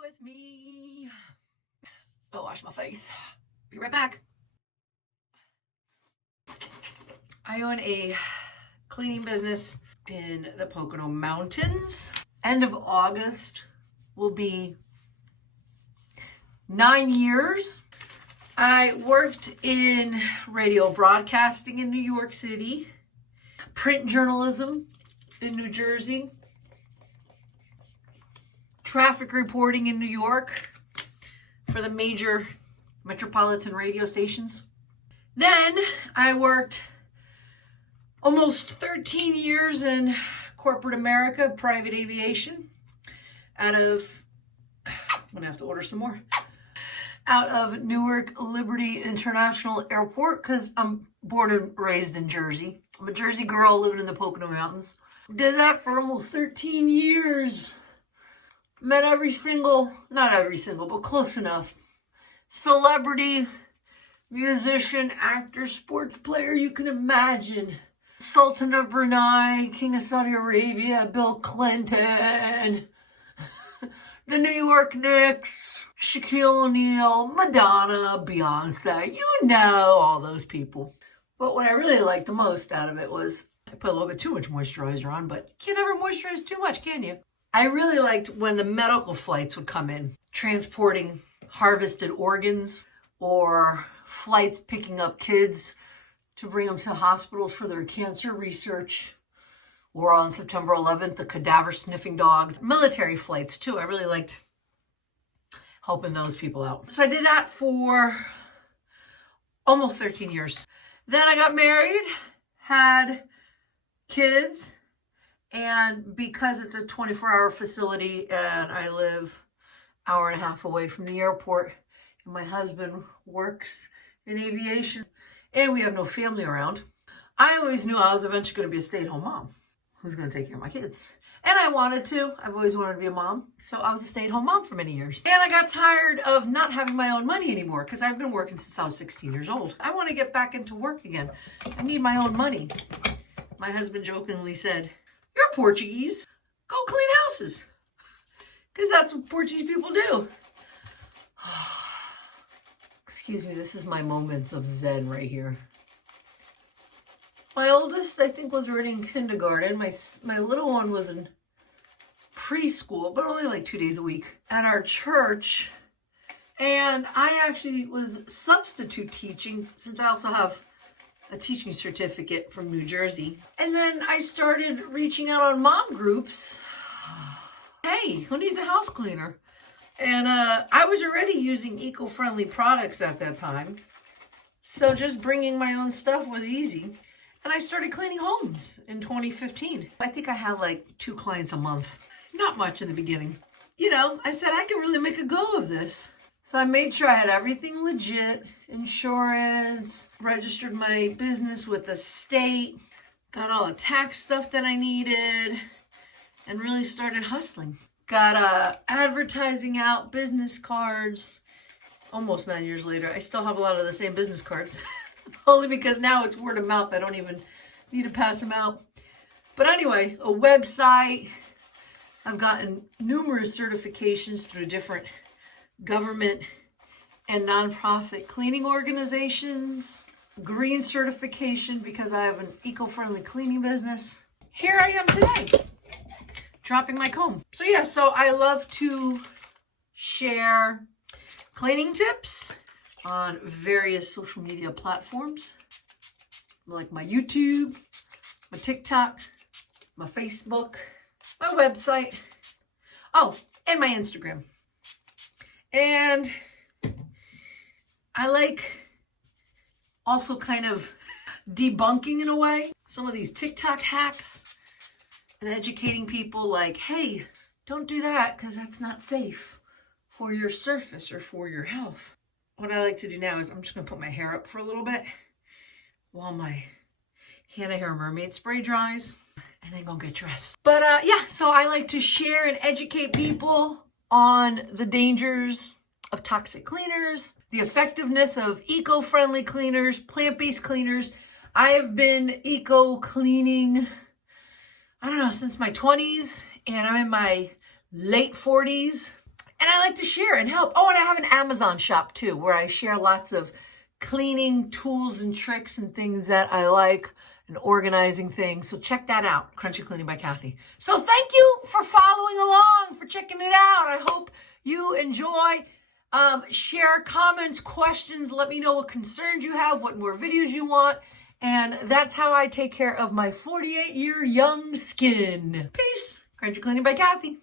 with me. I'll wash my face. Be right back. I own a cleaning business in the Pocono Mountains. End of August will be 9 years. I worked in radio broadcasting in New York City, print journalism in New Jersey, traffic reporting in New York for the major metropolitan radio stations. Then I worked almost 13 years in corporate America, private aviation, I'm gonna have to order some more, out of Newark Liberty International Airport, because I'm born and raised in Jersey. I'm a Jersey girl living in the Pocono Mountains. Did that for almost 13 years. Met every single, not every single, but close enough, celebrity, musician, actor, sports player you can imagine. Sultan of Brunei, King of Saudi Arabia, Bill Clinton, the New York Knicks, Shaquille O'Neal, Madonna, Beyonce, you know all those people. But what I really liked the most out of it was, I put a little bit too much moisturizer on, but you can't ever moisturize too much, can you? I really liked when the medical flights would come in, transporting harvested organs or flights picking up kids to bring them to hospitals for their cancer research. Or on September 11th, the cadaver sniffing dogs. Military flights too. I really liked helping those people out. So I did that for almost 13 years. Then I got married, had kids, and because it's a 24-hour facility and I live an hour and a half away from the airport, and my husband works in aviation, and we have no family around, I always knew I was eventually going to be a stay-at-home mom who's going to take care of my kids. And I wanted to. I've always wanted to be a mom. So I was a stay-at-home mom for many years. And I got tired of not having my own money anymore because I've been working since I was 16 years old. I want to get back into work again. I need my own money. My husband jokingly said, "You're Portuguese. Go clean houses." Because that's what Portuguese people do. Excuse me, this is my moments of zen right here. My oldest, I think, was already in kindergarten. My little one was in preschool, but only like 2 days a week at our church. And I actually was substitute teaching, since I also have a teaching certificate from New Jersey. And then I started reaching out on mom groups. Hey, who needs a house cleaner? And I was already using eco-friendly products at that time. So just bringing my own stuff was easy. And I started cleaning homes in 2015. I think I had like 2 clients a month. Not much in the beginning. You know, I said I could really make a go of this. So I made sure I had everything legit, insurance, registered my business with the state, got all the tax stuff that I needed, and really started hustling. Got advertising out, business cards. Almost 9 years later, I still have a lot of the same business cards. Only because now it's word of mouth. I don't even need to pass them out. But anyway, a website. I've gotten numerous certifications through different government and nonprofit cleaning organizations. Green certification because I have an eco-friendly cleaning business. Here I am today, dropping my comb. So yeah, so I love to share cleaning tips on various social media platforms, like my YouTube, my TikTok, my Facebook, my website, oh, and my Instagram. And I like also kind of debunking, in a way, some of these TikTok hacks and educating people like, hey, don't do that because that's not safe for your surface or for your health. What I like to do now is I'm just going to put my hair up for a little bit while my Hannah Hair Mermaid spray dries, and then go get dressed. But yeah, so I like to share and educate people on the dangers of toxic cleaners, the effectiveness of eco-friendly cleaners, plant-based cleaners. I have been eco-cleaning, I don't know, since my 20s, and I'm in my late 40s. And I like to share and help. Oh, and I have an Amazon shop too, where I share lots of cleaning tools and tricks and things that I like and organizing things. So check that out, Crunchy Cleaning by Kathy. So thank you for following along, for checking it out. I hope you enjoy. Share comments, questions. Let me know what concerns you have, what more videos you want. And that's how I take care of my 48-year young skin. Peace. Crunchy Cleaning by Kathy.